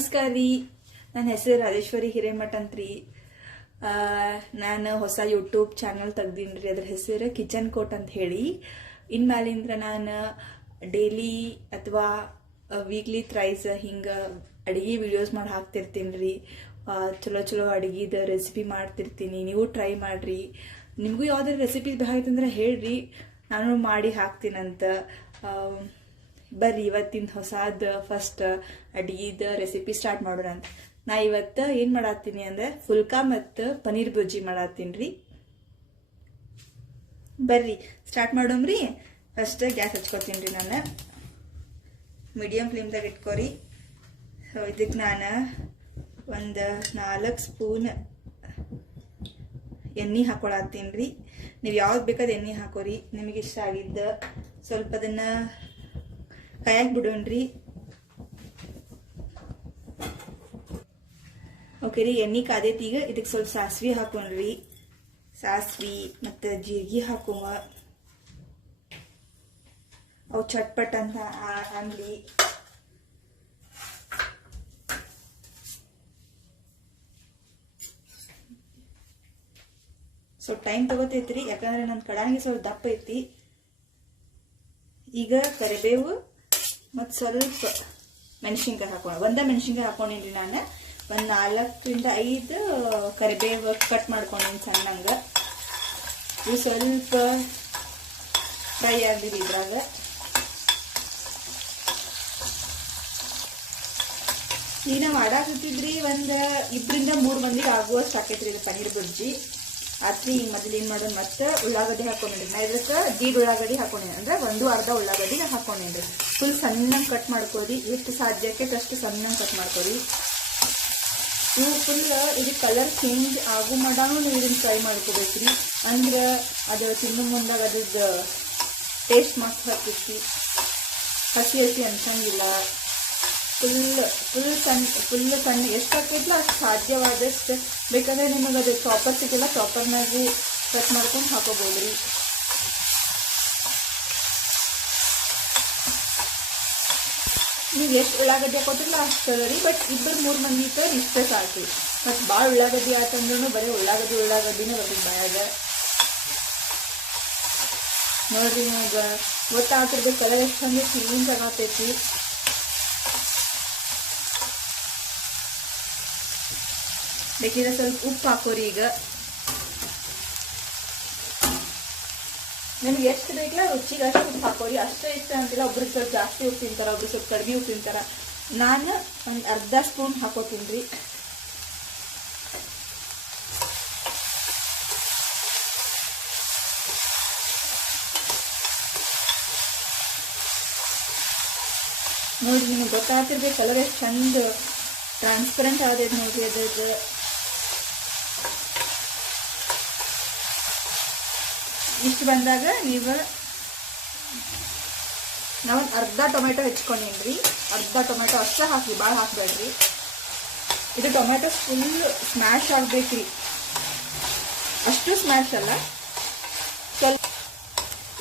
ನಮಸ್ಕಾರ ರೀ. ನನ್ನ ಹೆಸರು ರಾಜೇಶ್ವರಿ ಹಿರೇಮಠ ಅಂತ್ರಿ. ನಾನು ಹೊಸ ಯೂಟ್ಯೂಬ್ ಚಾನಲ್ ತೆಗ್ದೀನಿ ರೀ. ಅದ್ರ ಹೆಸರು ಕಿಚನ್ ಕೋಟ್ ಅಂತ ಹೇಳಿ. ಇನ್ಮೇಲಿಂದ ನಾನು ಡೈಲಿ ಅಥವಾ ವೀಕ್ಲಿ ಥ್ರೈಸ್ ಹಿಂಗೆ ಅಡುಗೆ ವಿಡಿಯೋಸ್ ಮಾಡಿ ಹಾಕ್ತಿರ್ತೀನಿ ರೀ. ಚಲೋ ಚಲೋ ಅಡುಗೆದ ರೆಸಿಪಿ ಮಾಡ್ತಿರ್ತೀನಿ. ನೀವು ಟ್ರೈ ಮಾಡಿರಿ. ನಿಮಗೂ ಯಾವ್ದಾರು ರೆಸಿಪಿ ಬೇಕಾಯ್ತಂದ್ರೆ ಹೇಳ್ರಿ, ನಾನು ಮಾಡಿ ಹಾಕ್ತೀನಂತ. ಬರ್ರಿ ಇವತ್ತಿನ ಹೊಸಾದ ಫಸ್ಟ್ ಅಡುಗೆದ ರೆಸಿಪಿ ಸ್ಟಾರ್ಟ್ ಮಾಡೋಣ ಅಂತ. ನಾ ಇವತ್ತು ಏನು ಮಾಡತ್ತೀನಿ ಅಂದ್ರೆ ಫುಲ್ಕಾ ಮತ್ತು ಪನ್ನೀರ್ ಬುಜ್ಜಿ ಮಾಡತ್ತೀನಿ ರೀ. ಬರ್ರಿ ಸ್ಟಾರ್ಟ್ ಮಾಡೋಮ್ರಿ. ಫಸ್ಟ್ ಗ್ಯಾಸ್ ಹಚ್ಕೊತೀನಿ ರೀ. ನಾನು ಮೀಡಿಯಂ ಫ್ಲೇಮ್ದಾಗ ಇಟ್ಕೋರಿ. ಸೊ ಇದಕ್ಕೆ ನಾನು ಒಂದು 4 ಸ್ಪೂನ್ ಎಣ್ಣೆ ಹಾಕೊಳತ್ತೀನಿ ರೀ. ನೀವು ಯಾವ್ದು ಬೇಕಾದ ಎಣ್ಣೆ ಹಾಕೋರಿ, ನಿಮಗೆ ಇಷ್ಟ ಆಗಿದ್ದ. ಸ್ವಲ್ಪ ಅದನ್ನ ಕಾಯಕ್ಕೆ ಬಿಡೋಣ್ರಿ. ಓಕೆ ರೀ, ಎಣ್ಣೆ ಕಾದೈತಿ. ಈಗ ಇದಕ್ಕೆ ಸ್ವಲ್ಪ ಸಾಸಿವೆ ಹಾಕೊಂಡ್ರಿ. ಸಾಸಿವೆ ಮತ್ತು ಜೀರಿಗೆ ಹಾಕೋಮ. ಅವು ಚಟ್ಪಟ್ ಅಂತ ಅನ್ಲಿ. ಸ್ವಲ್ಪ ಟೈಮ್ ತಗೋತೈತ್ರಿ, ಯಾಕಂದ್ರೆ ನನ್ನ ಕಡಾಯಿಗೆ ಸ್ವಲ್ಪ ದಪ್ಪ ಐತಿ. ಈಗ ಕರಿಬೇವು ಮತ್ತು ಸ್ವಲ್ಪ ಮೆಣಸಿನ್ಕಾಯಿ ಹಾಕೋಣ. ಒಂದೇ ಮೆಣಸಿನ್ಕಾಯಿ ಹಾಕೊಂಡಿನಿ ನಾನು. ಒಂದು 4 ರಿಂದ 5 ಕರಿಬೇವು ಕಟ್ ಮಾಡ್ಕೊಂಡಿನಿ ಸಣ್ಣಂಗ. ಇವು ಸ್ವಲ್ಪ ಫ್ರೈ ಆಗಲಿ ಇದ್ರಾಗ. ಈಗ ನಾವು ಮಾಡಾಕತ್ತಿದ್ರಿ ಒಂದು 2 ರಿಂದ 3 ಮಂದಿಗೆ ಆಗುವಷ್ಟು ಹಾಕೈತ್ರಿ ಇದು ಪನ್ನೀರ್ ಬುರ್ಜಿ. ಆತ್ರಿ ಈಗ ಮೊದಲು ಏನು ಮಾಡೋದು, ಮತ್ತೆ ಉಳ್ಳಾಗಡ್ಡಿ ಹಾಕೊಂಡಿನಿ. ನಾ ಇದಕ್ಕೆ ದೀಡ್ ಉಳ್ಳಾಗಡ್ಡಿ ಹಾಕೊಂಡಿನಿ, ಅಂದ್ರೆ 1/2 ಉಳ್ಳಾಗಡ್ಡಿ ಹಾಕೊಂಡಿನಿ. Full ಸಣ್ಣಂಗೆ cut ಮಾಡ್ಕೋರಿ. ಎಷ್ಟು ಸಾಧ್ಯಕ್ಕೆ ಅಷ್ಟು ಸಣ್ಣಂಗೆ ಕಟ್ ಮಾಡ್ಕೋರಿ. ಇವು ಫುಲ್ ಇದು ಕಲರ್ ಚೇಂಜ್ ಆಗೋ ಮಾಡಾನು ನೀವು ಇದನ್ನ ಫ್ರೈ ಮಾಡ್ಕೋಬೇಕ್ರಿ. ಅಂದ್ರೆ ಅದು ತಿನ್ನೋ ಮುಂದಾಗ ಅದ್ರದ್ದು ಟೇಸ್ಟ್ ಮಸ್ತ್ ಹಾಕೈತಿ. ಹಸಿ ಹಸಿ ಅನ್ಸಂಗಿಲ್ಲ. ಫುಲ್ ಸಣ್ಣ ಎಷ್ಟು ಹಾಕೈತಿಲ್ಲ ಅಷ್ಟು ಸಾಧ್ಯವಾದಷ್ಟು. ಬೇಕಾದ್ರೆ ನಿಮಗೆ ಅದು ಚಾಪರ್ ಸಿಕ್ಕಿಲ್ಲ, ಚಾಪರ್ನಾಗೂ ಕಟ್ ಮಾಡ್ಕೊಂಡು ಹಾಕೋಬೋದ್ರಿ. ನೀವು ಎಷ್ಟು ಉಳ್ಳಾಗಡ್ಡಿ ಹಾಕೋತಿರಲ್ಲ ಅಷ್ಟು ರೀ. ಬಟ್ 2-3 ಮಂದಿ ಇರ್ತವ್ರು ಇಷ್ಟೇ ಸಾಕು. ಮತ್ತು ಭಾಳ ಉಳ್ಳಾಗಡ್ಡಿ ಆತಂದ್ರೂ ಬರೀ ಉಳ್ಳಾಗಡ್ಡಿನೇ ಬರ್ತದೆ ಬಾಯಾಗ. ನೋಡ್ರಿ, ನಿಮಗೆ ಗೊತ್ತಾಗ್ತಿರ್ಬೇಕು ಕಲರ್ ಎಷ್ಟು ಹಂಗೆ ಚೇಂಜ್ ಆಗತೈತಿ. ಬೇಕಿದ್ರೆ ಸ್ವಲ್ಪ ಉಪ್ಪು ಹಾಕೋರಿ. ಈಗ ನಿಮ್ಗೆ ಎಷ್ಟು ಬೇಕಲ್ಲ ರುಚಿಗೆ ಅಷ್ಟು ಉಪ್ಪು ಹಾಕೋರಿ. ಅಷ್ಟೇ ಇಷ್ಟ ಅಂತಿಲ್ಲ. ಒಬ್ರು ಸ್ವಲ್ಪ ಜಾಸ್ತಿ ಉಪ್ಪು ತಿಂತಾರೆ, ಒಬ್ರು ಸ್ವಲ್ಪ ಕಡಿಮೆ ಉಪ್ಪು ತಿಂತಾರೆ. ನಾನು ಒಂದು 1/2 ಸ್ಪೂನ್ ಹಾಕೋತೀನಿ ರೀ. ನೋಡ್ರಿ, ನಿಮಗೆ ಗೊತ್ತಾಗ್ತಿರ್ಬೇಕು ಕಲರ್ ಎಷ್ಟು ಚಂದ ಟ್ರಾನ್ಸ್ಪರೆಂಟ್ ಆದೈತೆ ನೋಡ್ರಿ. ಅದ್ರದ್ದು ಇಷ್ಟು ಬಂದಾಗ ನಾವೊಂದು 1/2 ಟೊಮೆಟೊ ಹೆಚ್ಕೊಂಡೇನ್ರಿ. 1/2 ಟೊಮೆಟೊ ಅಷ್ಟೇ ಹಾಕಿ, ಭಾಳ ಹಾಕ್ಬೇಡ್ರಿ. ಇದು ಟೊಮೆಟೊ ಫುಲ್ ಸ್ಮ್ಯಾಶ್ ಆಗ್ಬೇಕ್ರಿ. ಅಷ್ಟು ಸ್ಮ್ಯಾಶ್ ಅಲ್ಲ, ಸ್ವಲ್ಪ.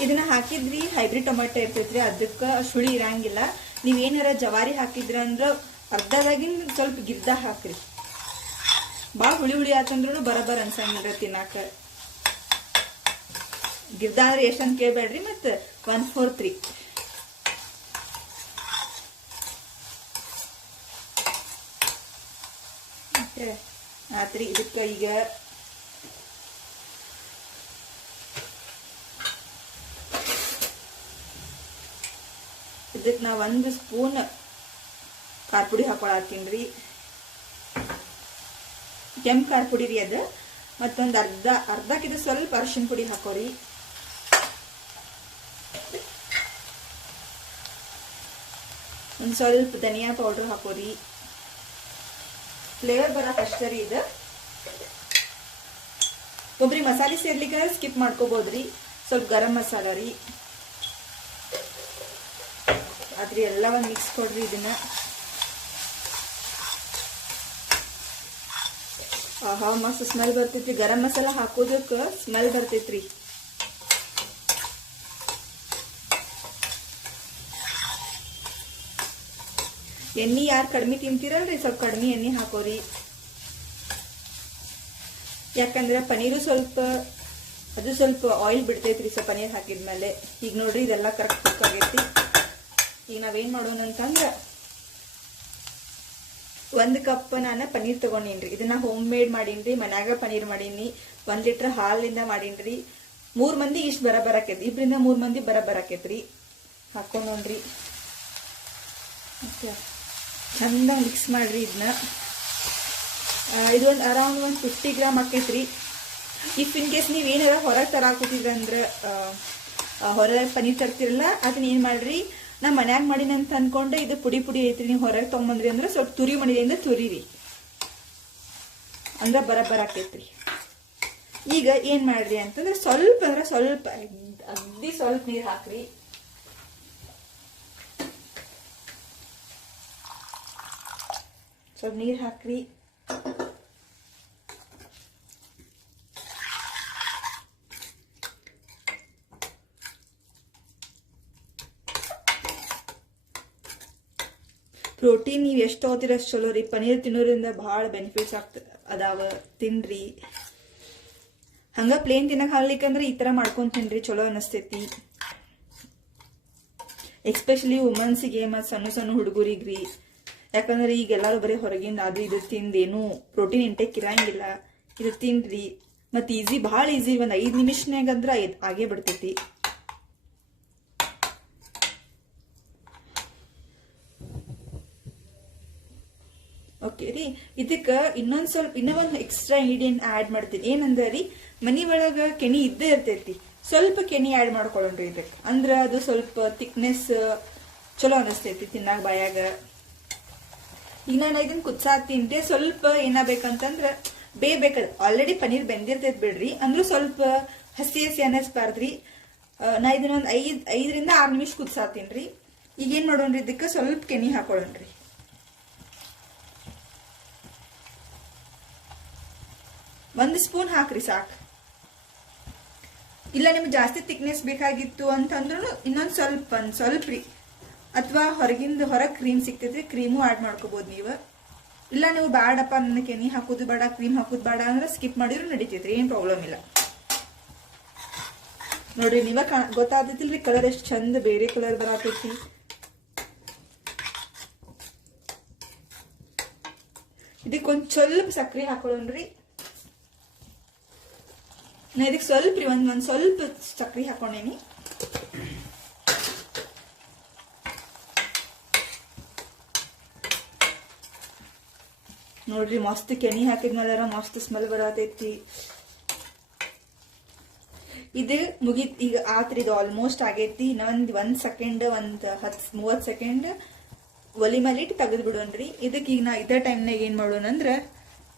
ಇದನ್ನ ಹಾಕಿದ್ರಿ ಹೈಬ್ರಿಡ್ ಟೊಮೆಟೊ ಇರ್ತೈತ್ರಿ, ಅದಕ್ಕೆ ಸುಳಿ ಇರಂಗಿಲ್ಲ. ನೀವೇನಾರ ಜವಾರಿ ಹಾಕಿದ್ರ ಅಂದ್ರೆ ಅರ್ಧದಾಗಿನ ಸ್ವಲ್ಪ ಗಿರ್ದ ಹಾಕ್ರಿ. ಭಾಳ ಹುಳಿ ಆತಂದ್ರೂ ಬರಬರ್ ಅನ್ಸಂಗಿಲ್ಲ ತಿನ್ನಾಕ. ಗಿರ್ದ ಅಂದ್ರೆ ಎಷ್ಟಂತ ಕೇಳ್ಬೇಡ್ರಿ. ಮತ್ತು 1/4 ರೀ. ಆತ್ರಿ. ಇದಕ್ಕೆ ಈಗ ಇದಕ್ಕೆ ನಾ 1 ಸ್ಪೂನ್ ಖಾರ ಪುಡಿ ಹಾಕೊಳತ್ತೀನಿ ರೀ. ಕೆಂಪು ಖಾರ ಪುಡಿ ರೀ ಅದು. ಮತ್ತೊಂದು ಅರ್ಧಕ್ಕಿದು ಸ್ವಲ್ಪ ಅರಿಶಿನ ಪುಡಿ ಹಾಕೋರಿ. ಒಂದು ಸ್ವಲ್ಪ ಧನಿಯಾ ಪೌಡರ್ ಹಾಕೋರಿ. ಫ್ಲೇವರ್ ಬರಕ್ಕೆ ಅಷ್ಟೇ ರೀ ಇದು. ಒಬ್ರಿ ಮಸಾಲೆ ಸೇರ್ಲಿಕ್ಕೆ ಸ್ಕಿಪ್ ಮಾಡ್ಕೋಬೋದ್ರಿ. ಸ್ವಲ್ಪ ಗರಂ ಮಸಾಲ ರೀ. ಆದ್ರಿ ಎಲ್ಲ ಒಂದು ಮಿಕ್ಸ್ ಕೊಡ್ರಿ. ಇದನ್ನ ಆಹಾ ಮಸ್ತ್ ಸ್ಮೆಲ್ ಬರ್ತೈತ್ರಿ. ಗರಂ ಮಸಾಲ ಹಾಕೋದಕ್ಕೆ ಸ್ಮೆಲ್ ಬರ್ತೈತ್ರಿ. ಎಣ್ಣೆ ಯಾರು ಕಡಿಮೆ ತಿಂತೀರಲ್ರಿ ಸ್ವಲ್ಪ ಕಡಿಮೆ ಎಣ್ಣೆ ಹಾಕೋರಿ. ಯಾಕಂದ್ರೆ ಪನೀರು ಸ್ವಲ್ಪ ಆಯಿಲ್ ಬಿಡ್ತೈತ್ರಿ ಸ್ವಲ್ಪ ಪನೀರ್ ಹಾಕಿದ್ಮೇಲೆ. ಈಗ ನೋಡ್ರಿ ಇದೆಲ್ಲ ಕರೆಕ್ಟ್ ಕುಕ್ ಆಗೈತಿ. ಈಗ ನಾವೇನ್ ಮಾಡೋಣ ಅಂತಂದ್ರ 1 ಕಪ್ ನಾನು ಪನೀರ್ ತಗೊಂಡೇನ್ರಿ. ಇದನ್ನ ಹೋಮ್ ಮೇಡ್ ಮಾಡೀನ್ರಿ, ಮನ್ಯಾಗ ಪನೀರ್ ಮಾಡೀನಿ. 1 ಲೀಟರ್ ಹಾಲಿಂದ ಮಾಡೀನ್ರಿ. 3 ಮಂದಿ ಇಷ್ಟು ಬರಬರಾಕೈತಿ, 2 3 ಮಂದಿ ಬರಬರಾಕೈತ್ರಿ. ಹಾಕೊಂಡ್ ನೋಡ್ರಿ, ಚಂದ ಮಿಕ್ಸ್ ಮಾಡ್ರಿ ಇದನ್ನ. ಇದೊಂದು ಅರೌಂಡ್ 50 ಗ್ರಾಮ್ ಆಕೈತ್ರಿ. ಇಫ್ ಇನ್ ಕೇಸ್ ನೀವ್ ಏನಾರ ಹೊರಗೆ ತರಾಕೂತಿದ್ರ ಅಂದ್ರ ಹೊರಗೆ ಪನೀರ್ ತರ್ತಿರಲ್ಲ, ಅದನ್ನ ಏನ್ ಮಾಡ್ರಿ, ನಾ ಮನ್ಯಾಗ ಮಾಡಿನ ಅಂತ ಅನ್ಕೊಂಡೆ ಇದು ಪುಡಿ ಐತ್ರಿ. ನೀವು ಹೊರಗೆ ತಗೊಂಬಂದ್ರಿ ಅಂದ್ರೆ ಸ್ವಲ್ಪ ತುರಿ ಮಣಿಯಿಂದ ತುರಿರಿ, ಅಂದ್ರ ಬರಾಕೈತ್ರಿ. ಈಗ ಏನ್ ಮಾಡ್ರಿ ಅಂತಂದ್ರೆ ಸ್ವಲ್ಪ ಅಗ್ದಿ ಸ್ವಲ್ಪ ನೀರ್ ಹಾಕ್ರಿ. ಸ್ವಲ್ಪ ನೀರ್ ಹಾಕ್ರಿ. ಪ್ರೋಟೀನ್ ನೀವು ಎಷ್ಟು ತಗೋತೀರ ಅಷ್ಟು ಚಲೋ ರೀ. ಪನೀರ್ ತಿನ್ನೋದ್ರಿಂದ ಭಾಳ ಬೆನಿಫಿಟ್ಸ್ ಅದಾವ, ತಿನ್ರಿ. ಹಂಗ ಪ್ಲೇನ್ ತಿನ್ನಕ್ ಹಾಕ್ಲಿಕ್ಕಂದ್ರೆ ಈ ತರ ಮಾಡ್ಕೊಂಡ್ ತಿನ್ರಿ, ಚಲೋ ಅನಸ್ತೈತಿ. ಎಸ್ಪೆಷಲಿ ವುಮನ್ಸಿಗೆ ಮತ್ತು ಸಣ್ಣ ಹುಡುಗರಿಗ್ರಿ. ಯಾಕಂದ್ರೆ ಈಗ ಎಲ್ಲಾರು ಬರೀ ಹೊರಗಿಂದ ಅದು ಇದು ತಿಂದೇನು ಪ್ರೋಟೀನ್ ಇಂಟೇಕ್ ಇರಂಗಿಲ್ಲ. ಇದು ತಿನ್ರಿ, ಮತ್ತು ಈಸಿ, ಭಾಳ ಈಸಿ. ಒಂದು 5 ನಿಮಿಷನಾಗಂದ್ರ ಆಗೇ ಬಿಡ್ತೈತಿ. ಓಕೆ ರೀ, ಇದಕ್ಕೆ ಇನ್ನೊಂದು ಎಕ್ಸ್ಟ್ರಾ ಇಂಗ್ರೀಡಿಯಂಟ್ ಆ್ಯಡ್ ಮಾಡ್ತೀನಿ. ಏನಂದ್ರೆ ರೀ, ಮನಿ ಒಳಗ ಕೆನಿ ಇದ್ದೇ ಇರ್ತೈತಿ, ಸ್ವಲ್ಪ ಕೆನಿ ಆ್ಯಡ್ ಮಾಡ್ಕೊಳ್ಳೋಣ್ರಿ ಇದಕ್ಕೆ. ಅಂದ್ರೆ ಅದು ಸ್ವಲ್ಪ ಥಿಕ್ನೆಸ್ ಚಲೋ ಅನಿಸ್ತೈತಿ ತಿನ್ನಾಗ ಬಾಯಾಗ. ಈಗ ನಾನು ಇದನ್ನ ಕುದಿಸಾಕ್ತೀನಿ. ಸ್ವಲ್ಪ ಏನಾಗಬೇಕಂತಂದ್ರೆ ಬೇಕದು, ಆಲ್ರೆಡಿ ಪನೀರ್ ಬೆಂದಿರ್ತೈತಿ ಬಿಡ್ರಿ, ಅಂದ್ರೂ ಸ್ವಲ್ಪ ಹಸಿ ಅನ್ನಿಸ್ಬಾರ್ದ್ರಿ. ನಾ ಇದನ್ನೊಂದು 5 ರಿಂದ 6 ನಿಮಿಷ ಕುದಿಸಾಕ್ತೀನಿ ರೀ. ಈಗೇನು ಮಾಡೋಣ್ರಿ, ಇದಕ್ಕೆ ಸ್ವಲ್ಪ ಕೆನಿ ಹಾಕೊಳ್ಳೋಣ್ರಿ. 1 ಸ್ಪೂನ್ ಹಾಕ್ರಿ ಸಾಕು. ಇಲ್ಲ ನಿಮ್ಗೆ ಜಾಸ್ತಿ ಥಿಕ್ನೆಸ್ ಬೇಕಾಗಿತ್ತು ಅಂತಂದ್ರೂ ಇನ್ನೊಂದು ಸ್ವಲ್ಪ ರೀ. ಅಥವಾ ಹೊರಗೆ ಕ್ರೀಮ್ ಸಿಗ್ತೈತಿ, ಕ್ರೀಮು ಆ್ಯಡ್ ಮಾಡ್ಕೋಬಹುದು ನೀವು. ಇಲ್ಲ ನೀವು ಬೇಡಪ್ಪ ನನ್ನ ಕೆನಿ ಹಾಕೋದು ಬೇಡ, ಕ್ರೀಮ್ ಹಾಕೋದು ಬೇಡ ಅಂದ್ರೆ ಸ್ಕಿಪ್ ಮಾಡಿದ್ರು ನಡೀತೈತ್ರಿ, ಏನು ಪ್ರಾಬ್ಲಮ್ ಇಲ್ಲ. ನೋಡ್ರಿ, ನೀವ ಗೊತ್ತಾಗ್ತೈತಿಲ್ರಿ ಕಲರ್ ಎಷ್ಟು ಚಂದ ಬೇರೆ ಕಲರ್ ಬರತೈತಿ. ಇದಕ್ಕೊಂದು ಸ್ವಲ್ಪ ಸಕ್ಕರೆ ಹಾಕೊಳ್ಳೋಣ್ರಿ. ನಾ ಇದಕ್ಕೆ ಸ್ವಲ್ಪ ರೀ ಒಂದ್ ಸ್ವಲ್ಪ ಸಕ್ಕರೆ ಹಾಕೊಂಡೇನಿ. ನೋಡ್ರಿ, ಮಸ್ತ್ ಕೆನಿ ಹಾಕಿದ್ಮೇಲೆ ಮಸ್ತ್ ಸ್ಮೆಲ್ ಬರತೈತಿ. ಇದು ಮುಗಿತ್, ಈಗ ಆತ್ರಿ, ಇದು ಆಲ್ಮೋಸ್ಟ್ ಆಗೈತಿ. ಇನ್ನೊಂದು 1 ಸೆಕೆಂಡ್, 30 ಸೆಕೆಂಡ್ ಒಲಿ ಮೇಲೆ ಇಟ್ಟು ತೆಗೆದು ಬಿಡೋಣ್ರಿ. ಇದಕ್ಕೆ ಈಗ ನಾ ಇದೇ ಟೈಮ್ನಾಗ ಏನ್ ಮಾಡೋಣ ಅಂದ್ರೆ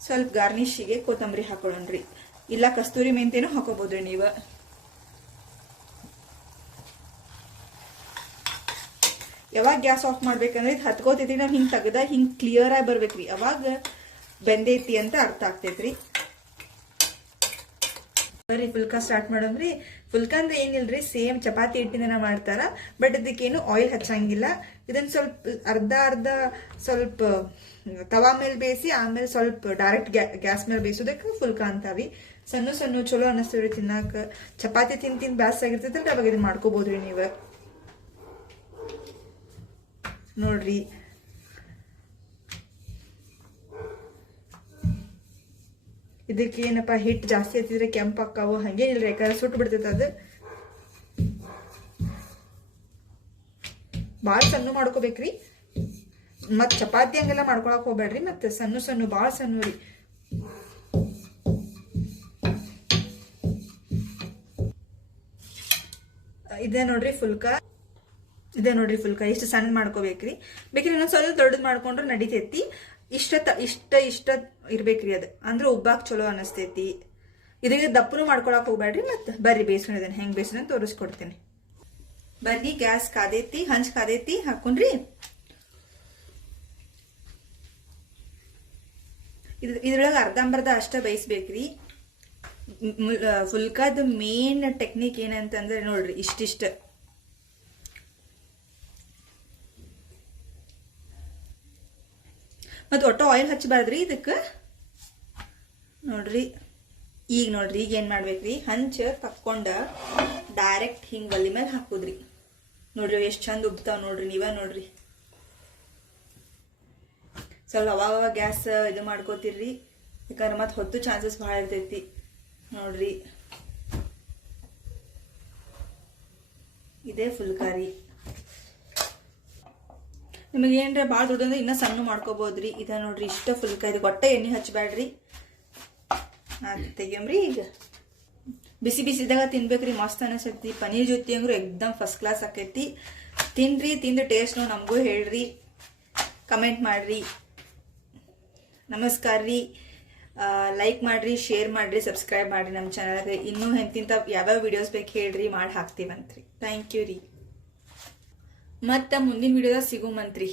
ಸ್ವಲ್ಪ ಗಾರ್ನಿಶಿಗೆ ಕೊತ್ತಂಬರಿ ಹಾಕೊಳ್ಳೋಣ್ರಿ. ಇಲ್ಲ ಕಸ್ತೂರಿ ಮೆಂತ್ಯನೂ ಹಾಕೋಬಹುದ್ರಿ ನೀವು. ಯಾವಾಗ ಗ್ಯಾಸ್ ಆಫ್ ಮಾಡ್ಬೇಕಂದ್ರೆ ಇದು ಹತ್ಕೋತೈತಿ. ನಾವು ಹಿಂಗೆ ತೆಗ್ದ ಹಿಂಗೆ ಕ್ಲಿಯರ್ ಆಗಿ ಬರ್ಬೇಕ್ರಿ, ಅವಾಗ ಬೆಂದೈತಿ ಅಂತ ಅರ್ಥ ಆಗ್ತೈತ್ರಿ. ಬರ್ರಿ ಫುಲ್ಕಾ ಸ್ಟಾರ್ಟ್ ಮಾಡೋಣ್ರಿ. ಫುಲ್ಕಾ ಅಂದ್ರೆ ಏನಿಲ್ರಿ, ಸೇಮ್ ಚಪಾತಿ ಹಿಟ್ಟಿನ ಮಾಡ್ತಾರ, ಬಟ್ ಇದಕ್ಕೇನು ಆಯಿಲ್ ಹಚ್ಚಂಗಿಲ್ಲ. ಇದನ್ನ ಸ್ವಲ್ಪ ಅರ್ಧ ಸ್ವಲ್ಪ ತವಾ ಮೇಲೆ ಬೇಯಿಸಿ ಆಮೇಲೆ ಸ್ವಲ್ಪ ಡೈರೆಕ್ಟ್ ಗ್ಯಾಸ್ ಮೇಲೆ ಬೇಯಿಸೋದಕ್ಕೆ ಫುಲ್ಕಾ ಅಂತಾವಿ. ಸಣ್ಣ ಚಲೋ ಅನಿಸ್ತವ್ರಿ ತಿನ್ನಾಕ. ಚಪಾತಿ ತಿಂದು ಬ್ಯಾಸ್ ಆಗಿರ್ತೈತಲ್ರಿ, ಅವಾಗ ಇದನ್ನ ಮಾಡ್ಕೋಬಹುದ್ರಿ ನೀವು. ನೋಡ್ರಿ, ಇದಕ್ಕೆ ಏನಪ್ಪಾ ಹಿಟ್ಟು ಜಾಸ್ತಿ ಹತ್ತಿದ್ರೆ ಕೆಂಪಾಕಾವು, ಹಂಗೇನಿಲ್ರಿ, ಯಾಕಂದ್ರೆ ಸುಟ್ಟು ಬಿಡ್ತೈತೆ ಅದು. ಭಾಳ ಸಣ್ಣ ಮಾಡ್ಕೋಬೇಕ್ರಿ, ಮತ್ ಚಪಾತಿ ಹಂಗೆಲ್ಲ ಮಾಡ್ಕೊಳಕ್ ಹೋಗ್ಬೇಡ್ರಿ. ಮತ್ತೆ ಸಣ್ಣ ಭಾಳ ಸಣ್ಣ ರೀ. ಇದೇ ನೋಡ್ರಿ ಫುಲ್ಕಾ ಇಷ್ಟು ಸಣ್ಣ ಮಾಡ್ಕೋಬೇಕ್ರಿ. ಬೇಕ್ರಿ ಇನ್ನೊಂದ್ ಸ್ವಲ್ಪ ದೊಡ್ಡದ್ ಮಾಡ್ಕೊಂಡ್ರೆ ನಡಿತೈತಿ. ಇಷ್ಟ ಇರ್ಬೇಕ್ರಿ, ಅದು ಅಂದ್ರೆ ಉಬ್ಬಾಕ್ ಚಲೋ ಅನಸ್ತೈತಿ. ಇದಕ್ಕೆ ದಪ್ಪನು ಮಾಡ್ಕೊಳಕ್ ಹೋಗ್ಬೇಡ್ರಿ. ಮತ್ತೆ ಬರ್ರಿ ಬೇಯಿಸೋಣ, ಇದನ್ನ ಹೆಂಗ್ ಬೇಯಿಸೋಣ ತೋರಿಸ್ಕೊಡ್ತೀನಿ. ಬರ್ರಿ, ಗ್ಯಾಸ್ ಕಾದೈತಿ, ಹಂಚ್ ಕಾದೈತಿ, ಹಾಕೊಂಡ್ರಿ. ಇದ್ರೊಳಗೆ ಅರ್ಧಂಬರ್ಧ ಅಷ್ಟ ಬೇಯಿಸ್ಬೇಕ್ರಿ. ಫುಲ್ಕಾದ ಮೇನ್ ಟೆಕ್ನಿಕ್ ಏನಂತಂದ್ರೆ ನೋಡ್ರಿ, ಇಷ್ಟ ಆಯಿಲ್ ಹಚ್ಚಬಾರ್ದ್ರಿ ಇದಕ್ಕೆ. ನೋಡ್ರಿ ಈಗ ಏನು ಮಾಡ್ಬೇಕ್ರಿ, ಹಂಚ ತಕ್ಕೊಂಡ ಡೈರೆಕ್ಟ್ ಹಿಂಗೆ ಒಲಿ ಮೇಲೆ ಹಾಕುದ್ರಿ. ನೋಡ್ರಿ ಎಷ್ಟು ಚಂದ ಉಬ್ತಾವ ನೋಡ್ರಿ, ನೀವೇ ನೋಡ್ರಿ. ಸ್ವಲ್ಪ ಅವಾಗ ಗ್ಯಾಸ್ ಇದು ಮಾಡ್ಕೋತಿರ್ರಿ, ಯಾಕಂದ್ರೆ ಮತ್ತೆ ಹೊತ್ತು ಚಾನ್ಸಸ್ ಭಾಳ ಇರ್ತೈತಿ. ನೋಡ್ರಿ ಇದೇ ಫುಲ್ಕಾರಿ. ನಿಮಗೆ ಏನ್ರ ಭಾಳ ದೊಡ್ಡಂದ್ರೆ ಇನ್ನೂ ಸಣ್ಣ ಮಾಡ್ಕೋಬೋದ್ರಿ. ಇದ ನೋಡ್ರಿ ಇಷ್ಟ ಫುಲ್ಕಾರಿ, ಒಟ್ಟ ಎಣ್ಣೆ ಹಚ್ಚಬೇಡ್ರಿ. ತೆಗಿಯಮ್ರಿ. ಈಗ ಬಿಸಿ ಬಿಸಿದಾಗ ತಿನ್ಬೇಕ್ರಿ, ಮಸ್ತ್ ಅನಿಸೈತಿ. ಪನೀರ್ ಜೊತೆ ಅಂದ್ರೂ ಎಕ್ದಮ್ ಫಸ್ಟ್ ಕ್ಲಾಸ್ ಆಕೈತಿ. ತಿನ್ರಿ, ತಿಂದ ಟೇಸ್ಟ್ ನಮಗೂ ಹೇಳ್ರಿ, ಕಮೆಂಟ್ ಮಾಡ್ರಿ. ನಮಸ್ಕಾರ ರೀ. ಲೈಕ್ ಮಾಡ್ರಿ, ಶೇರ್ ಮಾಡ್ರಿ, ಸಬ್ಸ್ಕ್ರೈಬ್ ಮಾಡ್ರಿ ನಮ್ಮ ಚಾನಲ್ಗೆ. ಇನ್ನೂ ಎಂತಿಂತ ಯಾವ್ಯಾವ ವಿಡಿಯೋಸ್ ಬೇಕು ಹೇಳ್ರಿ, ಮಾಡಿ ಹಾಕ್ತೀವಂತ್ರಿ. ಥ್ಯಾಂಕ್ ಯು ರೀ. ಮತ್ತೆ ಮುಂದಿನ ವಿಡಿಯೋದಾಗ ಸಿಗುಮಂತ್ರಿ.